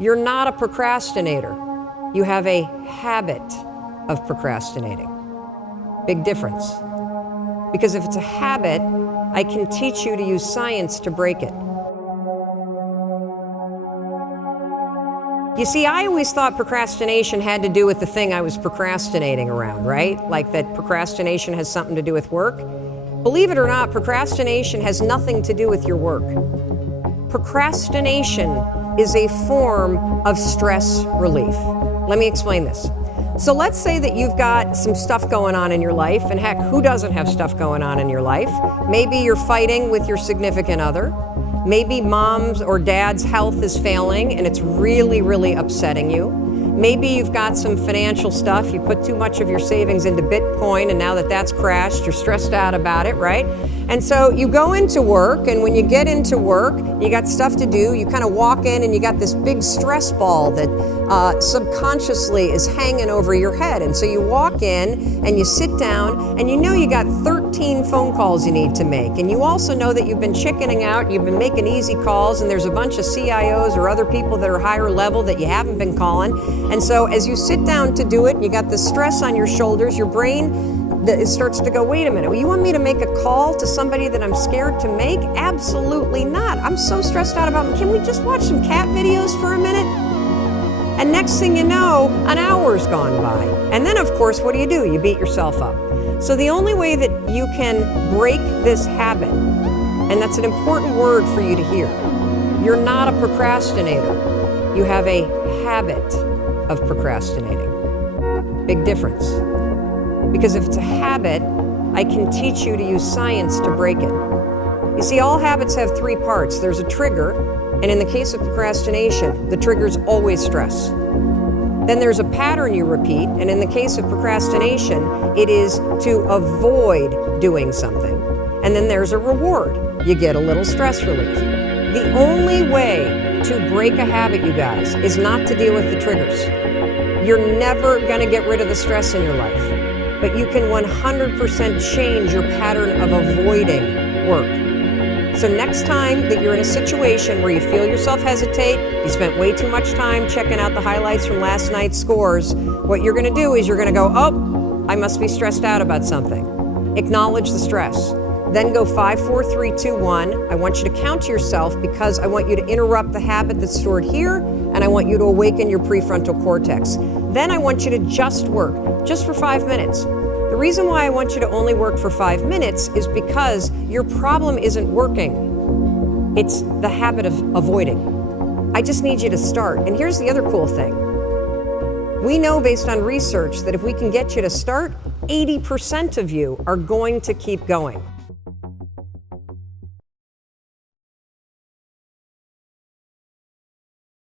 You're not a procrastinator. You have a habit of procrastinating. Big difference. Because if it's a habit, I can teach you to use science to break it. You see, I always thought procrastination had to do with the thing I was procrastinating around, right? Like that procrastination has something to do with work. Believe it or not, procrastination has nothing to do with your work. Procrastination is a form of stress relief. Let me explain this. So let's say that you've got some stuff going on in your life, and heck, who doesn't have stuff going on in your life? Maybe you're fighting with your significant other. Maybe mom's or dad's health is failing and it's really, really upsetting you. Maybe you've got some financial stuff. You put too much of your savings into Bitcoin, and now that that's crashed, you're stressed out about it, right? And so you go into work, and when you get into work, you got stuff to do. You kind of walk in and you got this big stress ball that subconsciously is hanging over your head. And so you walk in and you sit down, and you know you got 13 phone calls you need to make. And you also know that you've been chickening out, you've been making easy calls, and there's a bunch of CIOs or other people that are higher level that you haven't been calling. And so as you sit down to do it, you got the stress on your shoulders, your brain it starts to go, wait a minute, well, you want me to make a call to somebody that I'm scared to make? Absolutely not. I'm so stressed out about, can we just watch some cat videos for a minute? And next thing you know, an hour's gone by. And then, of course, what do? You beat yourself up. So the only way that you can break this habit, and that's an important word for you to hear, you're not a procrastinator. You have a habit of procrastinating. Big difference. Because if it's a habit, I can teach you to use science to break it. You see, all habits have three parts. There's a trigger, and in the case of procrastination, the trigger is always stress. Then there's a pattern you repeat, and in the case of procrastination, it is to avoid doing something. And then there's a reward. You get a little stress relief. The only way to break a habit, you guys, is not to deal with the triggers. You're never gonna get rid of the stress in your life, but you can 100% change your pattern of avoiding work. So next time that you're in a situation where you feel yourself hesitate, you spent way too much time checking out the highlights from last night's scores, what you're gonna do is you're gonna go, oh, I must be stressed out about something. Acknowledge the stress. Then go 5, 4, 3, 2, 1. I want you to count to yourself because I want you to interrupt the habit that's stored here, and I want you to awaken your prefrontal cortex. Then I want you to just work, just for 5 minutes. The reason why I want you to only work for 5 minutes is because your problem isn't working. It's the habit of avoiding. I just need you to start. And here's the other cool thing. We know based on research that if we can get you to start, 80% of you are going to keep going.